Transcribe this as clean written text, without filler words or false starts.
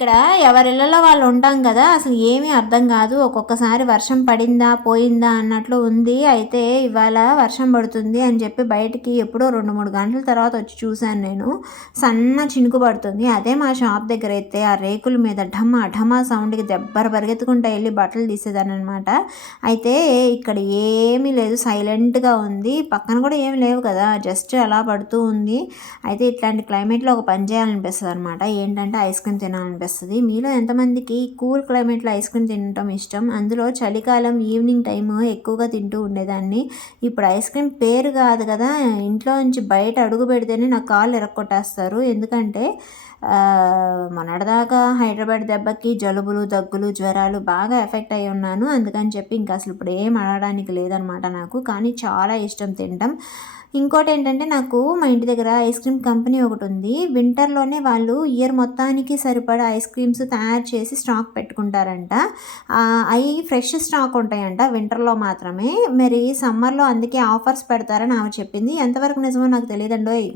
ఇక్కడ ఎవరిళ్ళలో వాళ్ళు ఉంటాం కదా, అసలు ఏమీ అర్థం కాదు. ఒక్కొక్కసారి వర్షం పడిందా పోయిందా అన్నట్లు ఉంది. అయితే ఇవాళ వర్షం పడుతుంది అని చెప్పి బయటికి ఎప్పుడో 2-3 గంటల తర్వాత వచ్చి చూశాను నేను. సన్న చినుకు పడుతుంది. అదే మా షాప్ దగ్గర అయితే ఆ రేకుల మీద ఢమా ఢమా సౌండ్కి పరిగెత్తుకుంటా వెళ్ళి బట్టలు తీసేదాన్ని అనమాట. అయితే ఇక్కడ ఏమీ లేదు, సైలెంట్గా ఉంది. పక్కన కూడా ఏమి లేవు కదా, జస్ట్ అలా పడుతూ ఉంది. అయితే ఇట్లాంటి క్లైమేట్లో ఒక పని చేయాలనిపిస్తుంది అనమాట. ఏంటంటే ఐస్ క్రీమ్ తినాలనిపిస్తుంది. మీలో ఎంతమందికి కూల్ క్లైమేట్లో ఐస్ క్రీమ్ తినటం ఇష్టం? అందులో చలికాలం ఈవినింగ్ టైము ఎక్కువగా తింటూ ఉండేదాన్ని. ఇప్పుడు ఐస్ క్రీమ్ పేరు కాదు కదా, ఇంట్లో నుంచి బయట అడుగు పెడితేనే నా కాళ్ళు ఎరక్కొట్టేస్తారు. ఎందుకంటే మొన్నటిదాకా హైదరాబాద్ దెబ్బకి జలుబులు, దగ్గులు, జ్వరాలు బాగా ఎఫెక్ట్ అయి ఉన్నాను. అందుకని చెప్పి ఇంకా అసలు ఇప్పుడు ఏం అడగడానికి లేదనమాట నాకు. కానీ చాలా ఇష్టం తినటం. ఇంకోటి ఏంటంటే, నాకు మా ఇంటి దగ్గర ఐస్ క్రీమ్ కంపెనీ ఒకటి ఉంది. వింటర్లోనే వాళ్ళు ఇయర్ మొత్తానికి సరిపడా ఐస్ క్రీమ్స్ తయారు చేసి స్టాక్ పెట్టుకుంటారంట. అవి ఫ్రెష్ స్టాక్ ఉంటాయంట వింటర్లో మాత్రమే. మరి సమ్మర్లో అందుకే ఆఫర్స్ పెడతారని ఆమె చెప్పింది. ఎంతవరకు నిజమో నాకు తెలియదండోయ్.